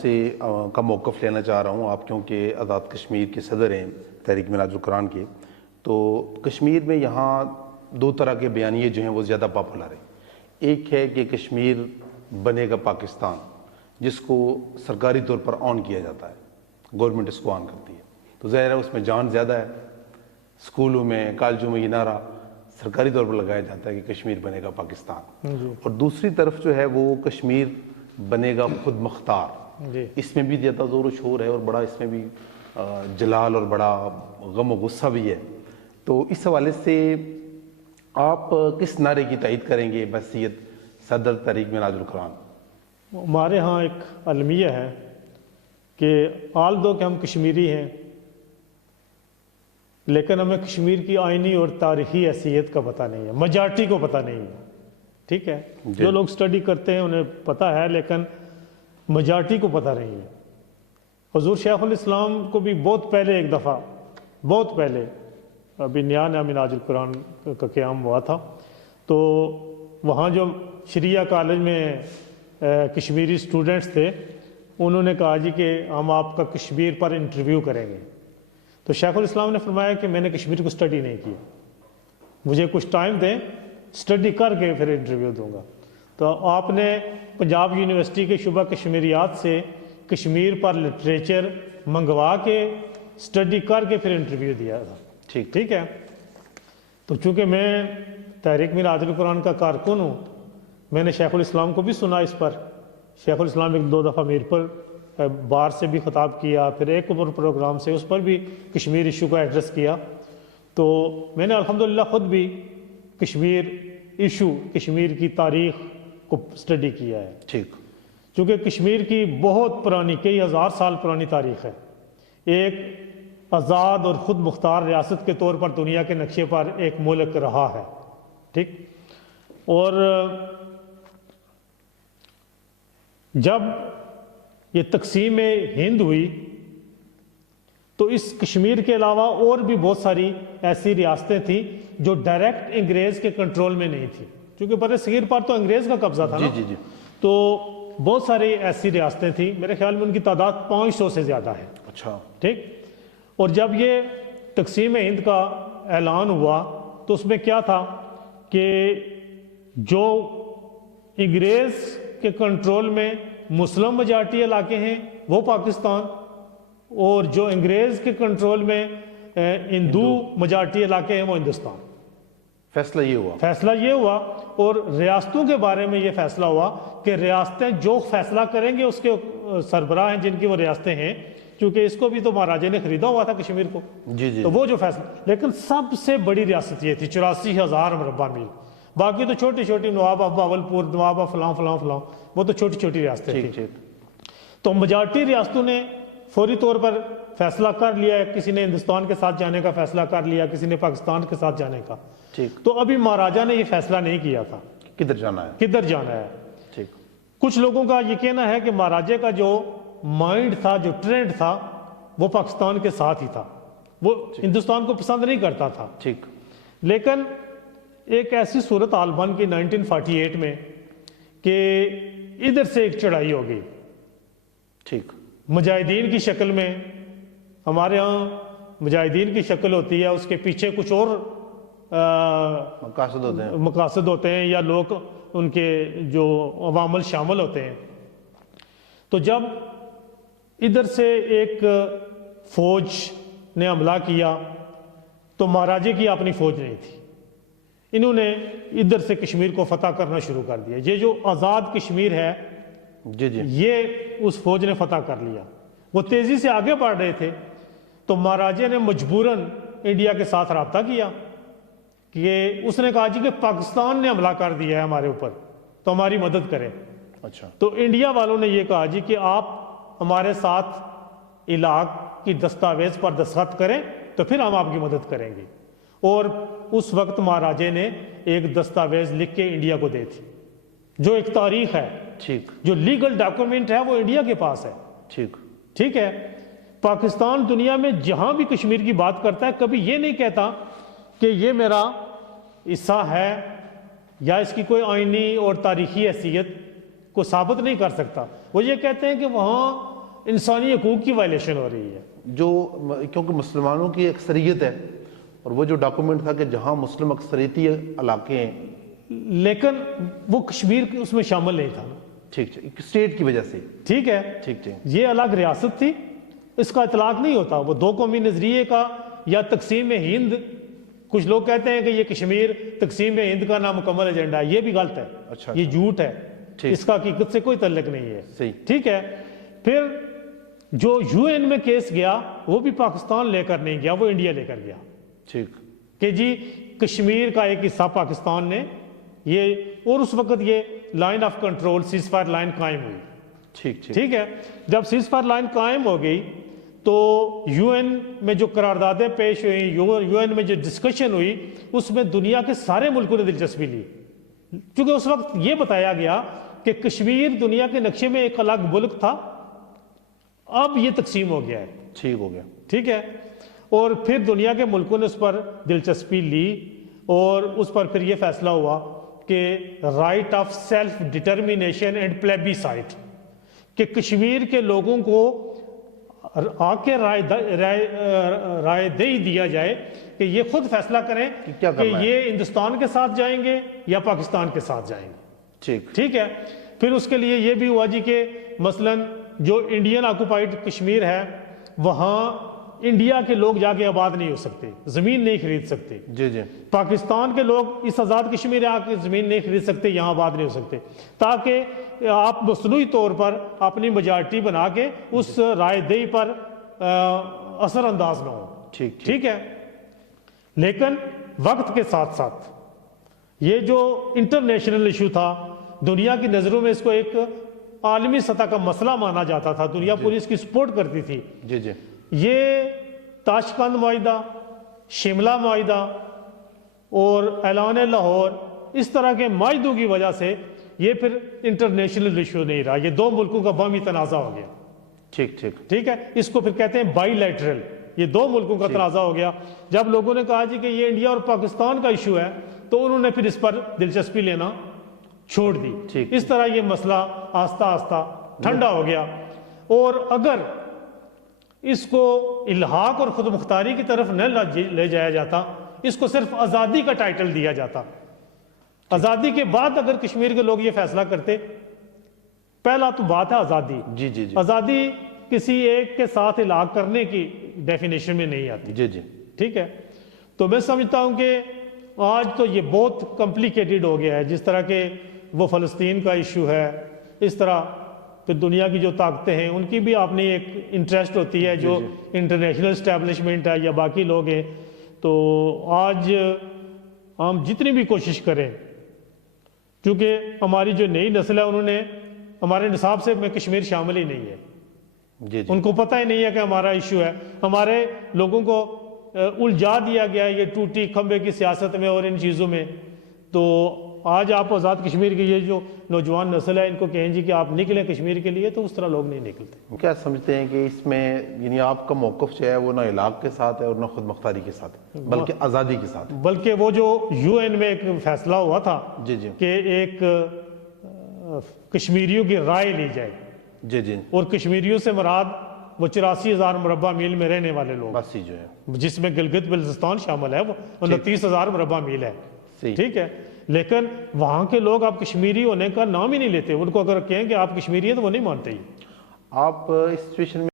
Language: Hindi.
से का मौक़िफ़ लेना चाह रहा हूँ आप, क्योंकि आज़ाद कश्मीर के सदर हैं तहरीक मिनाजुल कुरान के। तो कश्मीर में यहाँ दो तरह के बयानिए जो हैं वो ज़्यादा पॉपुलर हैं। एक है कि कश्मीर बनेगा पाकिस्तान, जिसको सरकारी तौर पर ऑन किया जाता है, गवर्नमेंट इसको ऑन करती है, तो ज़ाहिर है उसमें जान ज़्यादा है। स्कूलों में, कॉलेजों में ये नारा सरकारी तौर पर लगाया जाता है कि कश्मीर बनेगा पाकिस्तान। और दूसरी तरफ जो है वो कश्मीर बनेगा खुद मुख्तार, इसमें भी ज़्यादा ज़ोर व शोर है और बड़ा इसमें भी जलाल और बड़ा गम व गुस्सा भी है। तो इस हवाले से आप किस नारे की तायीद करेंगे बहसीयत सदर तहरीक मिनाजुल कुरान? हमारे यहाँ एक अलमिया है कि आल दो कि हम कश्मीरी हैं, लेकिन हमें कश्मीर की आइनी और तारीख़ी हैसियत का पता नहीं है, मेजॉरिटी को पता नहीं है। ठीक है, जो लोग स्टडी करते हैं उन्हें पता है, लेकिन मेजॉरिटी को पता नहीं है। हुज़ूर शेखुल इस्लाम को भी बहुत पहले, एक दफ़ा बहुत पहले, अभी नया मिनाजुल कुरान का क़याम हुआ था, तो वहाँ जो शरिया कॉलेज में कश्मीरी स्टूडेंट्स थे, उन्होंने कहा जी कि हम आपका कश्मीर पर इंटरव्यू करेंगे। तो शेखुल इस्लाम ने फरमाया कि मैंने कश्मीर को स्टडी नहीं किया, मुझे कुछ टाइम दें, स्टडी करके फिर इंटरव्यू दूंगा। तो आपने पंजाब यूनिवर्सिटी के शुबा कश्मीरियात से कश्मीर पर लिटरेचर मंगवा के स्टडी करके फिर इंटरव्यू दिया था। ठीक है। तो चूँकि मैं तहरीक मिनाजुल कुरान का कारकुन हूँ, मैंने शेखुल इस्लाम को भी सुना इस पर। शेखुल इस्लाम एक दो दफ़ा मीर पर बार से भी ख़िताब किया, फिर एक और प्रोग्राम से उस पर भी कश्मीर इशू को एड्रेस किया। तो मैंने अल्हम्दुलिल्लाह ख़ुद भी कश्मीर इशू, कश्मीर की तारीख़ को स्टडी किया है। ठीक, चूँकि कश्मीर की बहुत पुरानी, कई हज़ार साल पुरानी तारीख़ है। एक आज़ाद और ख़ुद मुख्तार रियासत के तौर पर दुनिया के नक्शे पर एक मुल्क रहा है। ठीक, और जब ये तकसीम हिंद हुई तो इस कश्मीर के अलावा और भी बहुत सारी ऐसी रियासतें थीं जो डायरेक्ट अंग्रेज़ के कंट्रोल में नहीं थी, क्योंकि बर सगीर पर तो अंग्रेज़ का कब्जा था ना। जी। तो बहुत सारी ऐसी रियासतें थीं, मेरे ख्याल में उनकी तादाद 500 से ज़्यादा है। अच्छा, ठीक। और जब ये तकसीम हिंद का ऐलान हुआ तो उसमें क्या था कि जो अंग्रेज़ के कंट्रोल में मुस्लिम मेजॉरिटी इलाके हैं वो पाकिस्तान, और जो अंग्रेज़ के कंट्रोल में हिंदू मेजॉरिटी इलाके हैं वो हिंदुस्तान। फैसला ये हुआ और रियासतों के बारे में ये फैसला हुआ कि रियासतें जो फैसला करेंगे उसके सरबराह हैं जिनकी वो रियासतें हैं, क्योंकि इसको भी तो महाराजे ने खरीदा हुआ था कश्मीर को। जी। तो वो जो फैसला, लेकिन सबसे बड़ी रियासत ये थी 84,000 मुरब्बा मील। बाकी तो छोटी छोटी नवाबा बावलपुर, नवाबा फलां फलां फलां, वो तो छोटी छोटी रियासतें थी। तो मेजॉरिटी रियासतों ने फौरी तौर पर फैसला कर लिया, किसी ने हिंदुस्तान के साथ जाने का फैसला कर लिया, किसी ने पाकिस्तान के साथ जाने का। ठीक। तो अभी महाराजा ने ये फैसला नहीं किया था किधर जाना है। ठीक। कुछ लोगों का ये कहना है कि महाराजे का जो माइंड था, जो ट्रेंड था, वो पाकिस्तान के साथ ही था, वो हिंदुस्तान को पसंद नहीं करता था। ठीक। लेकिन एक ऐसी सूरत हाल बन गई 1948 में कि इधर से एक चढ़ाई हो गई। ठीक। मुजाहिदीन की शक्ल में, हमारे यहाँ मुजाहिदीन की शक्ल होती है, उसके पीछे कुछ और मकासद होते हैं या लोग उनके जो अवामल शामिल होते हैं। तो जब इधर से एक फौज ने हमला किया तो महाराजे की अपनी फौज नहीं थी, इन्होंने इधर से कश्मीर को फतह करना शुरू कर दिया। ये जो आज़ाद कश्मीर है जी, ये उस फौज ने फतह कर लिया। वो तेज़ी से आगे बढ़ रहे थे, तो महाराजे ने मजबूरन इंडिया के साथ रब्ता किया कि उसने कहा जी कि पाकिस्तान ने हमला कर दिया है हमारे ऊपर, तो हमारी मदद करें। अच्छा। तो इंडिया वालों ने ये कहा जी कि आप हमारे साथ इलाक़ की दस्तावेज़ पर दस्तखत करें तो फिर हम आपकी मदद करेंगे। और उस वक्त महाराजे ने एक दस्तावेज़ लिख के इंडिया को दी थी, जो एक तारीख है। ठीक। जो लीगल डॉक्यूमेंट है वो इंडिया के पास है। ठीक है। पाकिस्तान दुनिया में जहां भी कश्मीर की बात करता है, कभी ये नहीं कहता कि ये मेरा हिस्सा है या इसकी कोई आइनी और तारीखी हैसियत को साबित नहीं कर सकता। वो ये कहते हैं कि वहाँ इंसानी हकूक की वायलेशन हो रही है। क्योंकि मुसलमानों की अक्सरियत है, और वो जो डॉक्यूमेंट था कि जहां मुस्लिम अक्सरियती इलाके हैं, लेकिन वो कश्मीर उसमें शामिल नहीं था ना। ठीक ठीक, स्टेट की वजह से। ठीक है, ठीक ठीक, ये अलग रियासत थी, इसका इतलाक नहीं होता। वो दो कौमी नजरिए का या तकसीम हिंद, कुछ लोग कहते हैं कि ये कश्मीर तकसीम हिंद का नामुकम्मल एजेंडा है, ये भी गलत है। अच्छा, ये झूठ है, ठीक। इसका हकीकत से कोई तल्लुक नहीं है। सही। ठीक है, फिर जो यूएन में केस गया वो भी पाकिस्तान लेकर नहीं गया, वो इंडिया लेकर गया। ठीक, कि जी कश्मीर का एक हिस्सा पाकिस्तान ने ये, और उस वक्त ये line of control cease fire line कायम हुई। ठीक ठीक, ठीक है, जब सीज फायर लाइन कायम हो गई तो यूएन में जो करारदादें पेश हुई, यूएन में जो डिस्कशन हुई, उसमें दुनिया के सारे मुल्कों ने दिलचस्पी ली, क्योंकि उस वक्त ये बताया गया कि कश्मीर दुनिया के नक्शे में एक अलग मुल्क था, अब ये तकसीम हो गया है। ठीक हो गया। ठीक है, और फिर दुनिया के मुल्कों ने उस पर दिलचस्पी ली, और उस पर फिर ये फैसला हुआ कि right of self determination and plebiscite, कि कश्मीर के लोगों को आके राय दे ही दिया जाए कि ये खुद फैसला करें कि क्या करना है, ये हिंदुस्तान के साथ जाएंगे या पाकिस्तान के साथ जाएंगे। ठीक ठीक है, फिर उसके लिए ये भी हुआ जी कि मसलन जो इंडियन ऑक्युपाइड कश्मीर है, वहाँ इंडिया के लोग जाके आबाद नहीं हो सकते, जमीन नहीं खरीद सकते। जी जी, पाकिस्तान के लोग इस आज़ाद कश्मीर आके ज़मीन नहीं खरीद सकते, यहाँ आबाद नहीं हो सकते, ताकि आप मसनूई तौर पर अपनी मेजॉरिटी बना के उस रायदही पर असरअंदाज ना हो। ठीक ठीक है, लेकिन वक्त के साथ साथ ये जो इंटरनेशनल इशू था, दुनिया की नज़रों में इसको एक आलमी सतह का मसला माना जाता था, दुनिया पूरी इसकी सपोर्ट करती थी। जी जी, ये ताशकंद मुआहिदा, शिमला मुआहिदा और ऐलान लाहौर, इस तरह के मुआहिदों की वजह से ये फिर इंटरनेशनल इशू नहीं रहा, ये दो मुल्कों का बाहमी तनाज़ा हो गया। ठीक ठीक, ठीक है, इसको फिर कहते हैं बाईलैटरल, ये दो मुल्कों का तनाज़ा हो गया। जब लोगों ने कहा जी कि ये इंडिया और पाकिस्तान का इशू है, तो उन्होंने फिर इस पर दिलचस्पी लेना छोड़ दी। ठीक, इस तरह ये मसला आस्ता आस्ता ठंडा हो गया, और अगर इसको इल्हाक और खुद मुख्तारी की तरफ न ले जाया जाता, इसको सिर्फ आज़ादी का टाइटल दिया जाता, आज़ादी के बाद अगर कश्मीर के लोग ये फैसला करते, पहला तो बात है आज़ादी। जी जी जी, आज़ादी किसी एक के साथ इलाक करने की डेफिनेशन में नहीं आती। जी जी, ठीक है, तो मैं समझता हूं कि आज तो ये बहुत कॉम्प्लिकेटेड हो गया है, जिस तरह के वो फ़लस्तीन का इशू है, इस तरह फिर दुनिया की जो ताकतें हैं उनकी भी अपनी एक इंटरेस्ट होती है, जो इंटरनेशनल इस्टेब्लिशमेंट है या बाकी लोग हैं। तो आज हम जितनी भी कोशिश करें, क्योंकि हमारी जो नई नस्ल है उन्होंने हमारे निसाब से में कश्मीर शामिल ही नहीं है, जी जी, उनको पता ही नहीं है कि हमारा इशू है। हमारे लोगों को उलझा दिया गया है ये टूटी खंबे की सियासत में और इन चीज़ों में। तो आज आप आज़ाद कश्मीर की ये जो नौजवान नस्ल है, इनको कहें जी कि आप निकलें कश्मीर के लिए, तो उस तरह लोग नहीं निकलते। क्या समझते हैं कि इसमें यानी आपका मौक़िफ़ जो है वो ना इलाक़ के साथ है और ना खुद मुख्तारी के साथ है, बल्कि आज़ादी के साथ है। बल्कि वो जो यूएन में एक फैसला हुआ था जी जी, कि एक कश्मीरियों की राय ली जाए, जी जी, और कश्मीरियों से मुराद वो 84,000 मुरबा मील में रहने वाले लोग, बस ही जो है, जिसमें गिलगित बल्तिस्तान शामिल है, वो 29,000 मुरबा मील है। सही, ठीक है, लेकिन वहाँ के लोग आप कश्मीरी होने का नाम ही नहीं लेते। उनको अगर कहें कि आप कश्मीरी हैं तो वो नहीं मानते ही। आप इस सिचुएशन में